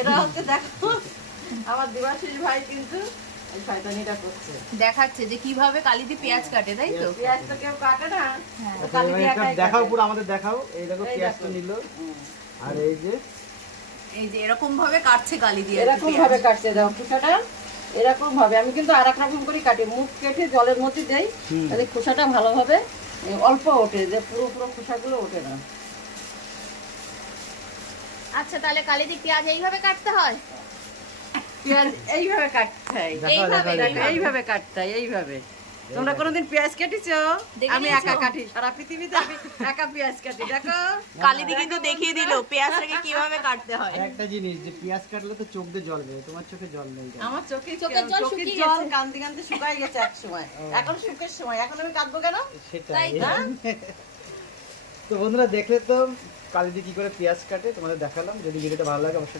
এটা হচ্ছে দেখো আমার দেবাশিস ভাই কিন্তু এই শয়তানিটা করছে, দেখাচ্ছে যে কিভাবে কালিদি পেঁয়াজ কাটে, তাই তো? পেঁয়াজ তো কেউ কাটে না, হ্যাঁ। তো কালি দিয়ে একাই দেখাও, কাটে। পুরো আমাদের দেখাও। এই দেখো এই পেঁয়াজটা দেখো। নিল, হুম। আর এই যে এই যে এরকম ভাবে কাটছে কালিদি। এরকম ভাবে কাটতে দাও খোসাটা, এরকম ভাবে। আমি কিন্তু আর এক রকম করে কাটি, মুখ কেটে জলের মধ্যে দেই, তাহলে খোসাটা ভালোভাবে অল্প ওঠে, যে পুরো পুরো খোসাগুলো ওঠে না। আচ্ছা, তাহলে কালিদি পেঁয়াজ এইভাবে কাটতে হয়? পেঁয়াজ এইভাবে কাটতে হয়, দেখাও, এইভাবে, দেখাও, দেখো, এইভাবে কাটতে হয়, এইভাবে। তোমরা কোনোদিন পেঁয়াজ কেটেছো? দেখে আমি নিয়েছো? একা কাটি, সারা পৃথিবীতে আমি একা পেঁয়াজ কাটি, দেখো। কালিদি কিন্তু দেখিয়ে দিল পেঁয়াজটাকে কিভাবে কাটতে হয়। আর একটা জিনিস, যে পেঁয়াজ কাটলে তো চোখ দিয়ে জল বেরোয়, তোমার চোখে জল নেই কেন? আমার চোখের চোখের জল জল শুকিয়ে জল গেছে। কান্দি কান্দি শুকাই গেছে এক সময়, এখন শুকের সময়, এখন আমি কাটবো কেন? সেটাই। তাই তো? তো বন্ধুরা দেখলে তো কালিদি কি করে পেঁয়াজ কাটে, তোমাদের দেখালাম। যদি ভিডিওটা ভালো লাগে অবশ্যই